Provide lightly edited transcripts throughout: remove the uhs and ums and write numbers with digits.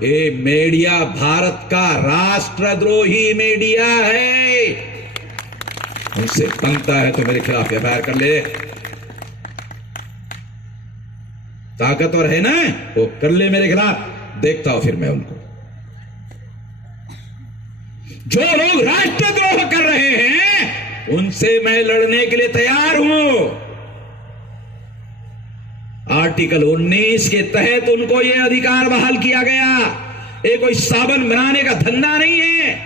ये मीडिया भारत का राष्ट्रद्रोही मीडिया है। उनसे बनता है तो मेरे खिलाफ एफआईआर कर ले, ताकतवर है ना, वो कर ले मेरे खिलाफ, देखता हूं फिर मैं उनको। जो लोग राष्ट्रद्रोह कर रहे हैं उनसे मैं लड़ने के लिए तैयार हूं। आर्टिकल 19 के तहत उनको यह अधिकार बहाल किया गया। ये कोई साबन बनाने का धंधा नहीं है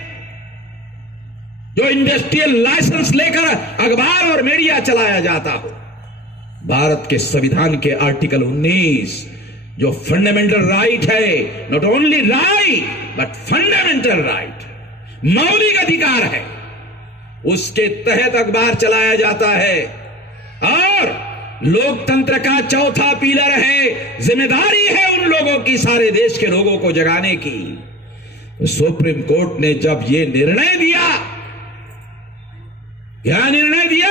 जो इंडस्ट्रियल लाइसेंस लेकर अखबार और मीडिया चलाया जाता हो। भारत के संविधान के आर्टिकल 19 जो फंडामेंटल राइट है, not only right but fundamental right, मौलिक अधिकार है, उसके तहत अखबार चलाया जाता है। और लोकतंत्र का चौथा पिलर है, जिम्मेदारी है उन लोगों की, सारे देश के लोगों को जगाने की। तो सुप्रीम कोर्ट ने जब यह निर्णय दिया, क्या निर्णय दिया?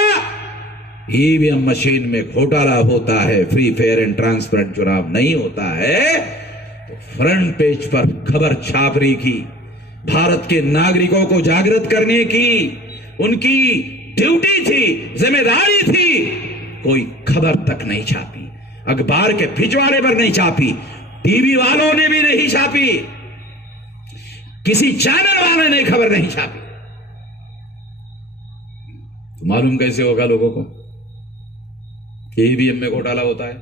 ईवीएम मशीन में घोटाला होता है, फ्री फेयर एंड ट्रांसपेरेंट चुनाव नहीं होता है, तो फ्रंट पेज पर खबर छाप रही की, भारत के नागरिकों को जागृत करने की उनकी ड्यूटी थी, जिम्मेदारी थी। कोई खबर तक नहीं छापी, अखबार के भिजवाड़े पर नहीं छापी, टीवी वालों ने भी नहीं छापी, किसी चैनल वाले ने खबर नहीं छापी। तो मालूम कैसे होगा लोगों को कि ईवीएम में घोटाला होता है?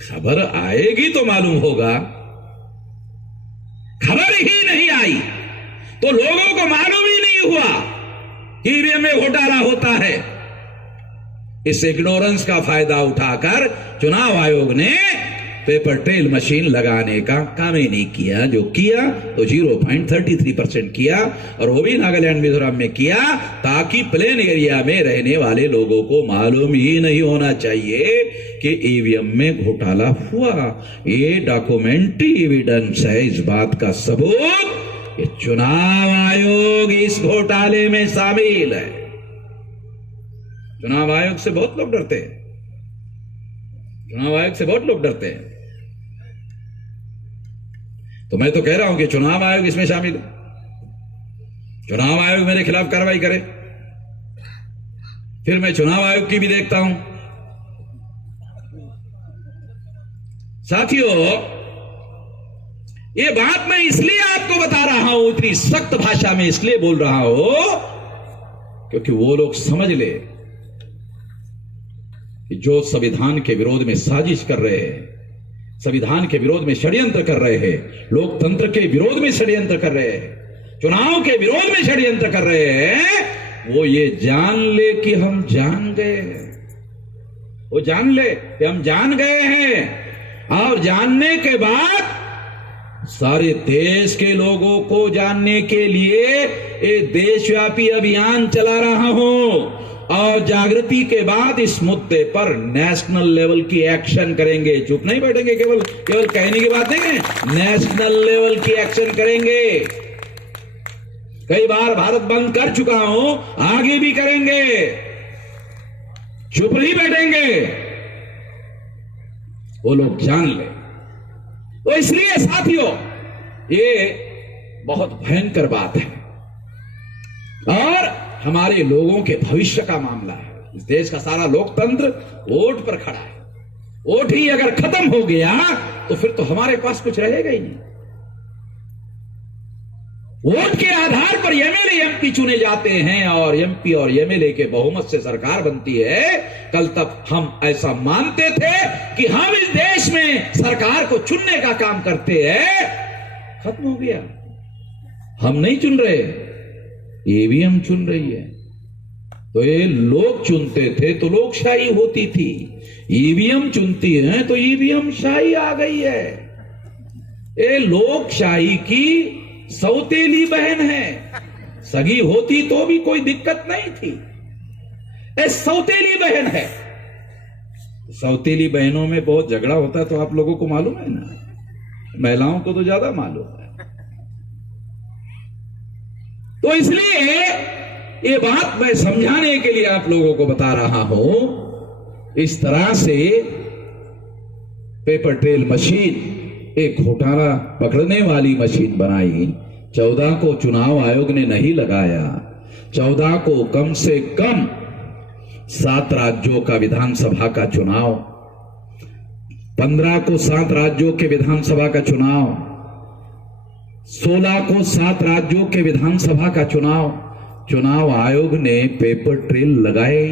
खबर आएगी तो मालूम होगा। खबर ही नहीं आई तो लोगों को मालूम ही नहीं हुआ कि ईवीएम में घोटाला होता है। इस इग्नोरेंस का फायदा उठाकर चुनाव आयोग ने पेपर ट्रेल मशीन लगाने का काम ही नहीं किया। जो किया तो 0.33% किया, और वो भी नागालैंड मिजोरम में किया, ताकि प्लेन एरिया में रहने वाले लोगों को मालूम ही नहीं होना चाहिए कि ईवीएम में घोटाला हुआ। ये डॉक्यूमेंट्री एविडेंस है इस बात का सबूत कि चुनाव आयोग इस घोटाले में शामिल है। चुनाव आयोग से बहुत लोग डरते हैं, चुनाव आयोग से बहुत लोग डरते हैं। तो मैं तो कह रहा हूं कि चुनाव आयोग इसमें शामिल हो, चुनाव आयोग मेरे खिलाफ कार्रवाई करे, फिर मैं चुनाव आयोग की भी देखता हूं। साथियों, ये बात मैं इसलिए आपको बता रहा हूं, इतनी सख्त भाषा में इसलिए बोल रहा हूं क्योंकि वो लोग समझ ले कि जो संविधान के विरोध में साजिश कर रहे हैं, संविधान के विरोध में षड्यंत्र कर रहे हैं, लोकतंत्र के विरोध में षड्यंत्र कर रहे हैं, चुनाव के विरोध में षड्यंत्र कर रहे हैं, वो ये जान ले कि हम जान गए हैं, वो जान ले कि हम जान गए हैं। और जानने के बाद सारे देश के लोगों को जानने के लिए एक देशव्यापी अभियान चला रहा हूं, और जागृति के बाद इस मुद्दे पर नेशनल लेवल की एक्शन करेंगे। चुप नहीं बैठेंगे, केवल कहने की बात नहीं है, नेशनल लेवल की एक्शन करेंगे। कई बार भारत बंद कर चुका हूं, आगे भी करेंगे, चुप नहीं बैठेंगे, वो लोग जान ले। तो इसलिए साथियों, ये बहुत भयंकर बात है और हमारे लोगों के भविष्य का मामला है। इस देश का सारा लोकतंत्र वोट पर खड़ा है। वोट ही अगर खत्म हो गया तो फिर तो हमारे पास कुछ रहेगा ही नहीं। वोट के आधार पर एमएलए एमपी चुने जाते हैं और एमपी और एमएलए के बहुमत से सरकार बनती है। कल तक हम ऐसा मानते थे कि हम इस देश में सरकार को चुनने का काम करते हैं, खत्म हो गया। हम नहीं चुन रहे, ईवीएम चुन रही है। तो ये लोग चुनते थे तो लोकशाही होती थी, ईवीएम चुनती है तो ईवीएम शाही आ गई है। ये लोकशाही की सौतेली बहन है, सगी होती तो भी कोई दिक्कत नहीं थी, ये सौतेली बहन है। सौतेली बहनों में बहुत झगड़ा होता है तो आप लोगों को मालूम है ना, महिलाओं को तो ज्यादा मालूम है। तो इसलिए ये बात मैं समझाने के लिए आप लोगों को बता रहा हूं। इस तरह से पेपर ट्रेल मशीन एक घोटाला पकड़ने वाली मशीन बनाई। 14 को चुनाव आयोग ने नहीं लगाया। 14 को कम से कम 7 राज्यों का विधानसभा का चुनाव, 15 को 7 राज्यों के विधानसभा का चुनाव, 16 को 7 राज्यों के विधानसभा का चुनाव। चुनाव आयोग ने पेपर ट्रेल लगाए।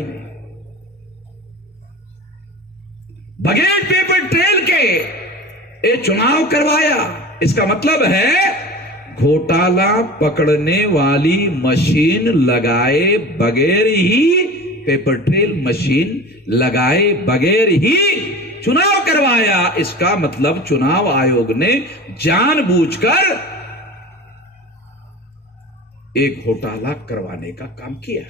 बगैर पेपर ट्रेल के ये चुनाव करवाया। इसका मतलब है घोटाला पकड़ने वाली मशीन लगाए बगैर ही, पेपर ट्रेल मशीन लगाए बगैर ही चुनाव करवाया। इसका मतलब चुनाव आयोग ने जानबूझकर एक घोटाला करवाने का काम किया।